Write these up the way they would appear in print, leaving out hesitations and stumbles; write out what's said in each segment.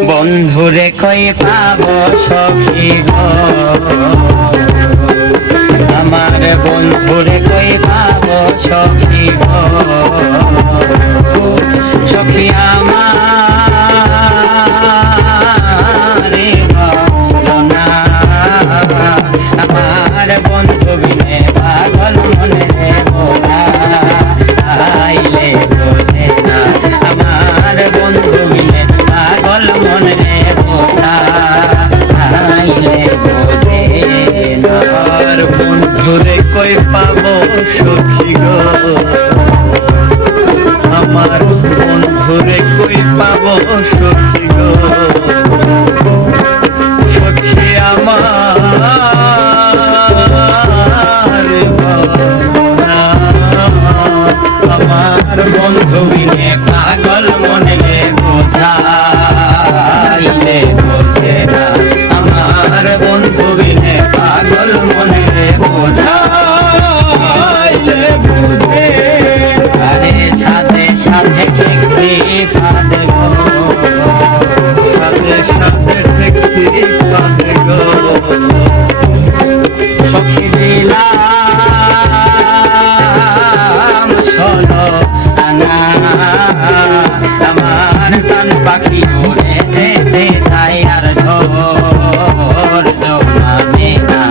বন্ধুরে কই পাবো সখী গো, আমার বন্ধুরে কই পাবো সখী গো, সখী আমার বলো না, আমার বন্ধু বিনে পাগল মনে বোঝা আইলে বোঝে না, আমার বন্ধু বিনে পাগল মনে বোঝা আইলে বোঝে না। বন্ধুরে কই পাবো সখী গো, আমার বন্ধুরে কই পাবো সখী গো, সখী আমার আমার বন্ধু বিনে পাগল মনে বোঝা আইলে বোঝে না, আমার বন্ধু বিনে পাগল মনে বোঝা আইলে বোঝে। আরে সাথে সাথে ঠেকছি ফাঁদে গো, সাথে সাথে ঠেকছি ফাঁদে গো, সখী দিলাম শোনো আনা, আমার কান পাখি উড়ে যেতে চাই আর ধৈর্য মানে না,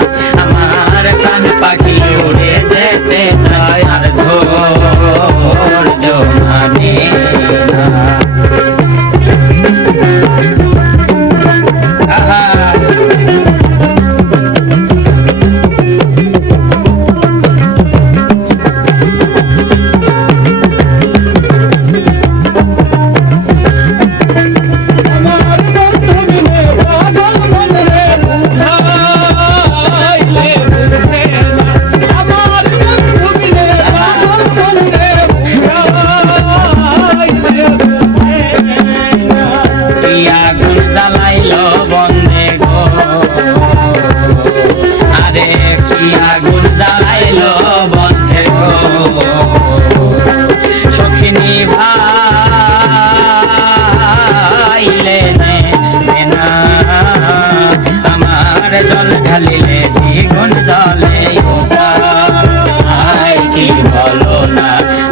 আমার কান পাখি উড়ে যেতে চাই আর ধৈর্য মানে না। আহা আগুন জ্বালাইলো বন্ধে গো, আরে কি আগুন জ্বালাইলো বন্ধে গো, সখিনী ভাইলে না, আমার জল ঢালিলে দ্বিগুণ জলে উপায় কি বলো না,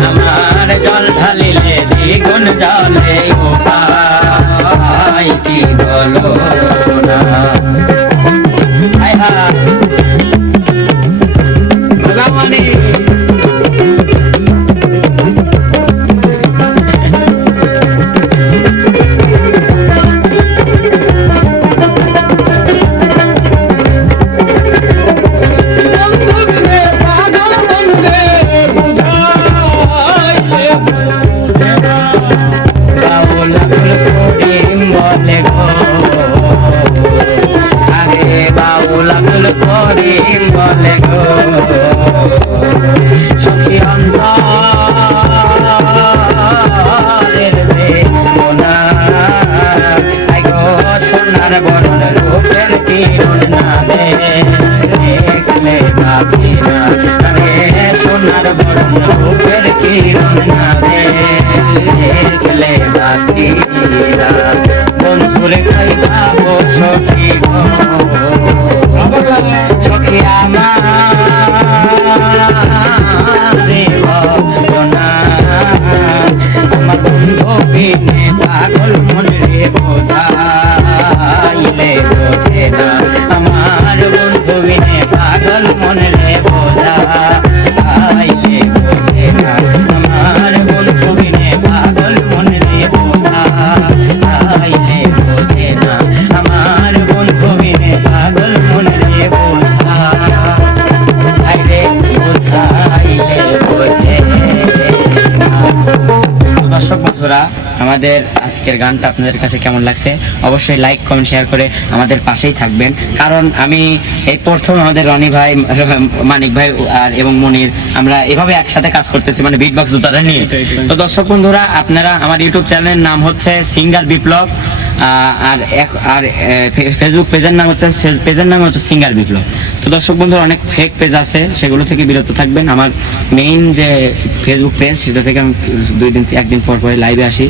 আমার জল ঢালিলে দ্বিগুণ জলে উপায় কি বলো না। হায় হায় ভগবানী করিম বলে গো, সখী অন্তরের বেদনা, আই গো সোনার বরণ রূপের কিরণ না দেখলে বাঁচি না, রে সোনার বরণ রূপের কিরণ না দেখলে বাঁচি না। বন্ধুরে কই পাবো সখী গো, সখী আমারে বলো না, আমার বন্ধু বিনে পাগল মনে বোঝা আইলে বোঝে না, আমার বন্ধু বিনে পাগল মনে বোঝা আইলে বোঝে না, আমার বন্ধু বিনে পাগল মনে বোঝা আইলে বোঝে না, আমার বন্ধু বিনে পাগল মনে বোঝা আইলে বোঝা আইলে বোঝে না। দর্শক বন্ধুরা, আমাদের আজকের গানটা আপনাদের কাছে কেমন লাগছে অবশ্যই লাইক কমেন্ট শেয়ার করে আমাদের পাশেই থাকবেন, কারণ আমি এই প্রথম আমাদের রনি ভাই, মানিক ভাই আর এবং মনির আমরা এভাবে একসাথে কাজ করতেছি, মানে বিটবক্স জুতাটা নিয়ে। তো দর্শক বন্ধুরা, আপনারা আমার ইউটিউব চ্যানেলের নাম হচ্ছে সিঙ্গার বিপ্লব, আর ফেসবুক পেজের নাম হচ্ছে সিঙ্গার বিপ্লব। তো দর্শক বন্ধুরা অনেক ফেক পেজ আছে, সেগুলো থেকে বিরত থাকবেন। আমার মেইন যে ফেসবুক পেজ সেটা থেকে আমি একদিন পর পরে লাইভে আসি,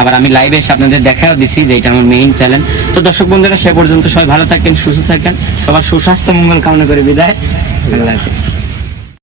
আবার আমি লাইভে এসে আপনাদের দেখাও দিচ্ছি যে এটা আমার মেইন চ্যানেল। তো দর্শক বন্ধুরা সে পর্যন্ত সবাই ভালো থাকেন, সুস্থ থাকেন, সবার সুস্বাস্থ্য মঙ্গল কামনা করে বিদায়। আল্লাহ হাফেজ।